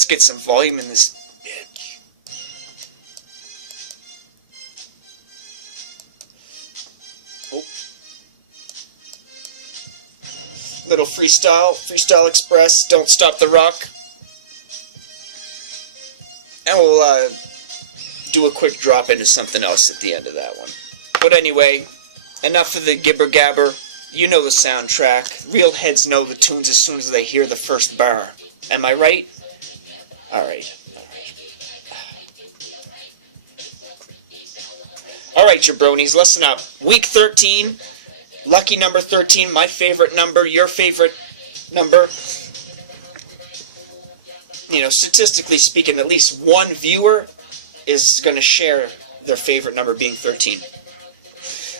Let's get some volume in this bitch. Oh. Little Freestyle Express, Don't Stop the Rock. And we'll do a quick drop into something else at the end of that one. But anyway, enough of the gibber gabber. You know the soundtrack. Real heads know the tunes as soon as they hear the first bar. Am I right? Alright. Alright, jabronis, listen up. Week 13, lucky number 13, my favorite number, your favorite number. You know, statistically speaking, at least one viewer is going to share their favorite number being 13.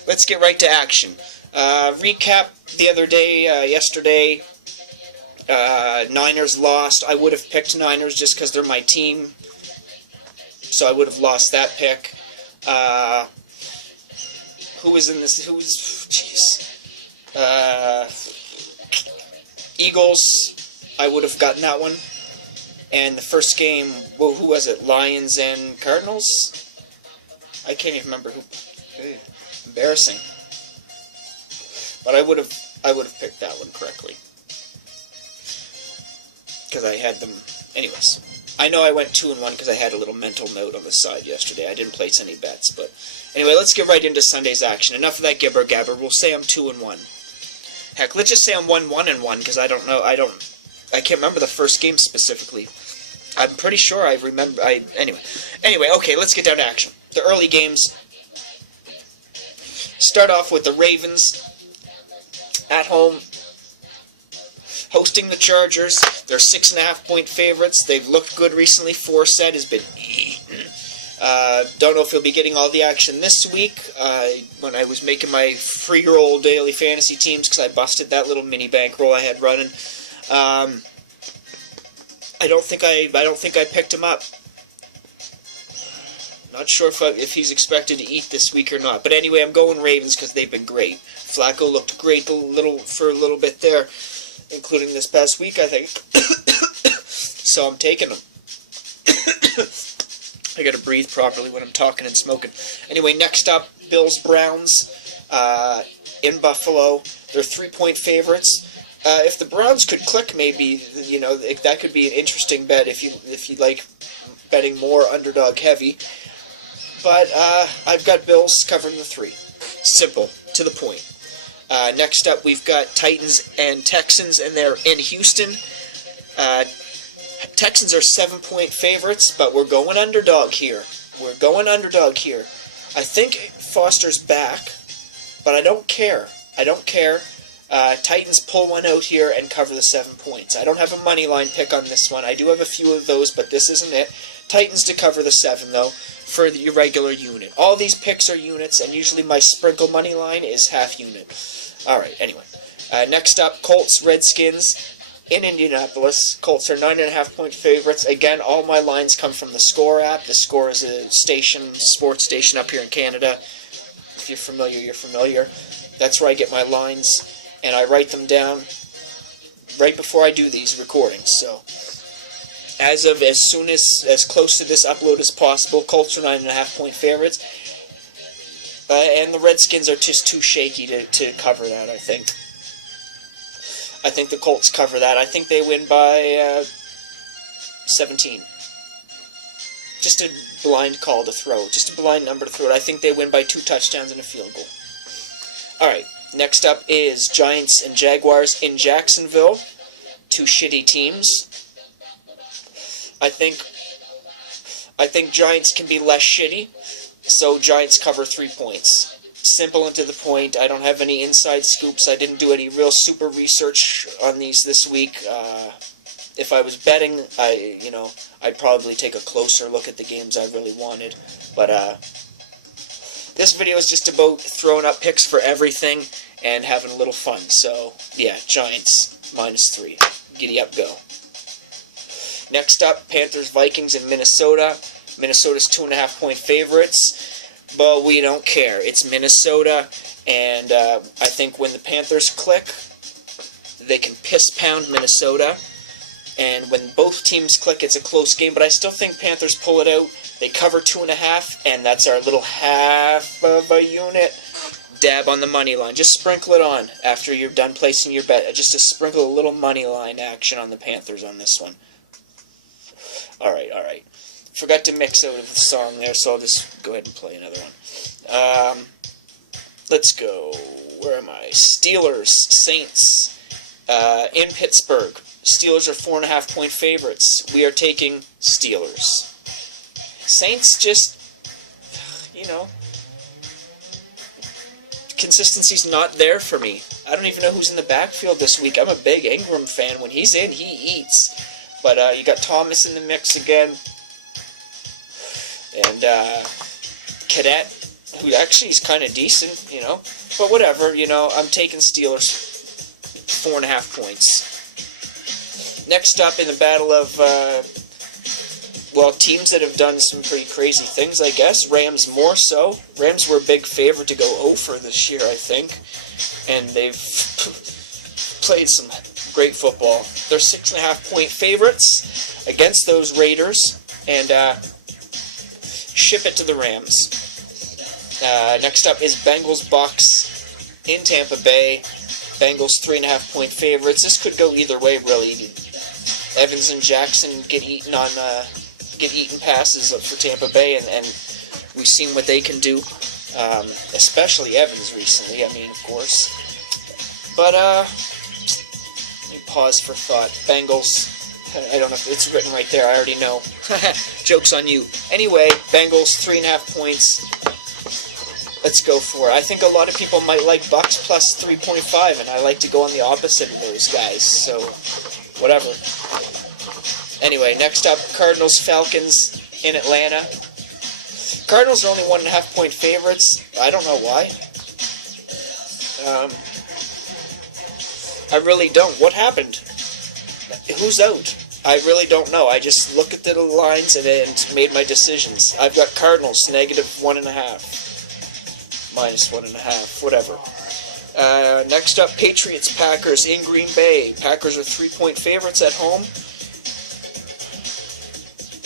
Let's get right to action. Recap the other day, yesterday, Niners lost. I would have picked Niners just because they're my team, so I would have lost that pick. Who was in this? Eagles. I would have gotten that one. And the first game, well, who was it? Lions and Cardinals? I can't even remember who. Embarrassing. But I would have picked that one correctly. Because I had them. Anyways. I know I went 2-1 because I had a little mental note on the side yesterday. I didn't place any bets, but anyway, let's get right into Sunday's action. Enough of that gibber gabber. We'll say I'm 2-1. Heck, let's just say I'm 1-1 because I don't know. I can't remember the first game specifically. I'm pretty sure I remember. Anyway, okay, let's get down to action. The early games. Start off with the Ravens at home, hosting the Chargers. They're 6.5-point favorites. They've looked good recently. Forsett has been eaten. Don't know if he'll be getting all the action this week. When I was making my 3-year-old daily fantasy teams, because I busted that little mini bankroll I had running. I don't think I picked him up. Not sure if he's expected to eat this week or not. But anyway, I'm going Ravens because they've been great. Flacco looked great for a little bit there, including this past week, I think. So I'm taking them. I gotta breathe properly when I'm talking and smoking. Anyway, next up, Bills-Browns in Buffalo. They're 3-point favorites. If the Browns could click, maybe, you know, that could be an interesting bet if you like betting more underdog heavy. But I've got Bills covering the 3. Simple, to the point. Next up, we've got Titans and Texans, and they're in Houston. Texans are 7-point favorites, but we're going underdog here. I think Foster's back, but I don't care. Titans pull one out here and cover the 7 points. I don't have a money line pick on this one. I do have a few of those, but this isn't it. Titans to cover the 7, though, for the regular unit. All these picks are units, and usually my sprinkle money line is half unit. Alright, anyway. Next up, Colts, Redskins in Indianapolis. Colts are 9.5-point favorites. Again, all my lines come from the Score app. The Score is a sports station up here in Canada. If you're familiar, you're familiar. That's where I get my lines. And I write them down right before I do these recordings. So, as close to this upload as possible, Colts are 9.5-point favorites. And the Redskins are just too shaky to cover that, I think. I think the Colts cover that. I think they win by 17. Just a blind call to throw. Just a blind number to throw it. I think they win by 2 touchdowns and a field goal. Alright. Next up is Giants and Jaguars in Jacksonville. 2 shitty teams. I think Giants can be less shitty, so Giants cover 3 points. Simple and to the point. I don't have any inside scoops. I didn't do any real super research on these this week. If I was betting, I'd probably take a closer look at the games I really wanted. But this video is just about throwing up picks for everything and having a little fun. So, yeah, Giants, -3. Giddy up, go. Next up, Panthers, Vikings in Minnesota. Minnesota's 2.5-point favorites, but we don't care. It's Minnesota, and I think when the Panthers click, they can piss-pound Minnesota. And when both teams click, it's a close game, but I still think Panthers pull it out. They cover 2.5, and that's our little half of a unit. Dab on the money line. Just sprinkle it on after you're done placing your bet. Just to sprinkle a little money line action on the Panthers on this one. Alright. Forgot to mix out of the song there, so I'll just go ahead and play another one. Let's go. Where am I? Steelers, Saints, in Pittsburgh. Steelers are 4.5-point favorites. We are taking Steelers. Saints just, consistency's not there for me. I don't even know who's in the backfield this week. I'm a big Ingram fan. When he's in, he eats. But you got Thomas in the mix again. And Cadet, who actually is kind of decent, But whatever, I'm taking Steelers 4.5 points. Next up in the battle of, teams that have done some pretty crazy things, I guess. Rams more so. Rams were a big favorite to go over this year, I think. And they've played some great football. They're 6.5-point favorites against those Raiders. And ship it to the Rams. Next up is Bengals-Bucks in Tampa Bay. Bengals 3.5-point favorites. This could go either way, really. Evans and Jackson get eaten passes for Tampa Bay, and we've seen what they can do, especially Evans recently, of course. But, let me pause for thought. Bengals, I don't know if it's written right there, I already know. Joke's on you. Anyway, Bengals, 3.5 points. Let's go for it. I think a lot of people might like Bucks plus 3.5, and I like to go on the opposite of those guys, so whatever. Anyway, next up, Cardinals-Falcons in Atlanta. Cardinals are only 1.5-point favorites. I don't know why. I really don't. What happened? Who's out? I really don't know. I just looked at the lines and made my decisions. I've got Cardinals, -1.5. -1.5, whatever. Next up, Patriots-Packers in Green Bay. Packers are 3-point favorites at home.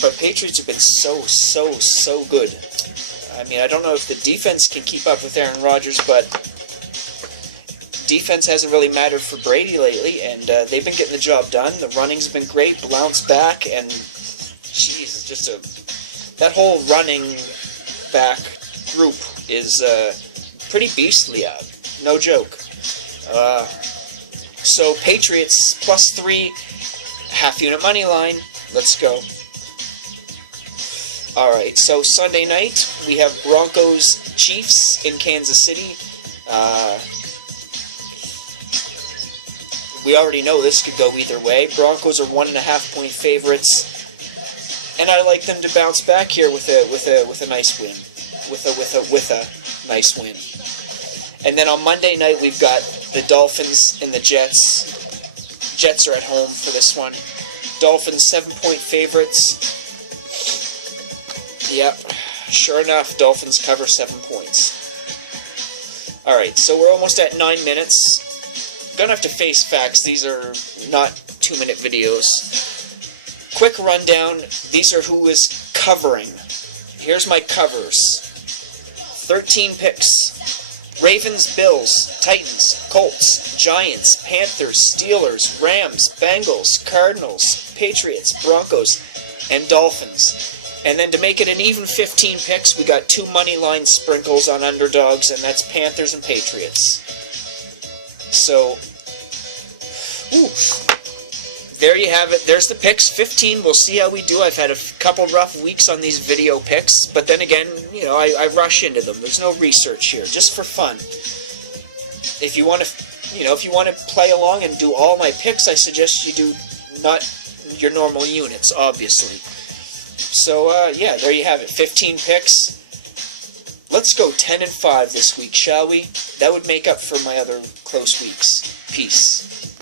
But Patriots have been so good. I don't know if the defense can keep up with Aaron Rodgers, but defense hasn't really mattered for Brady lately, and they've been getting the job done. The running's been great. Blount's back, and jeez, that whole running back group is pretty beastly. No joke. So Patriots +3, half-unit money line. Let's go. Alright, so Sunday night, we have Broncos-Chiefs in Kansas City. We already know this could go either way. Broncos are 1.5-point favorites, and I like them to bounce back here with a nice win. With a nice win. And then on Monday night, we've got the Dolphins and the Jets. Jets are at home for this one. Dolphins 7-point favorites. Yep, sure enough, Dolphins cover 7 points. Alright, so we're almost at 9 minutes. Gonna have to face facts. These are not 2-minute videos. Quick rundown. These are who is covering. Here's my covers. 13 picks. Ravens, Bills, Titans, Colts, Giants, Panthers, Steelers, Rams, Bengals, Cardinals, Patriots, Broncos, and Dolphins. And then to make it an even 15 picks, we got 2 money line sprinkles on underdogs, and that's Panthers and Patriots. So, there you have it. There's the picks. 15. We'll see how we do. I've had a couple rough weeks on these video picks, but then again, I rush into them. There's no research here, just for fun. If you want to, play along and do all my picks, I suggest you do not your normal units, obviously. So, yeah, there you have it. 15 picks. Let's go 10-5 this week, shall we? That would make up for my other close weeks. Peace.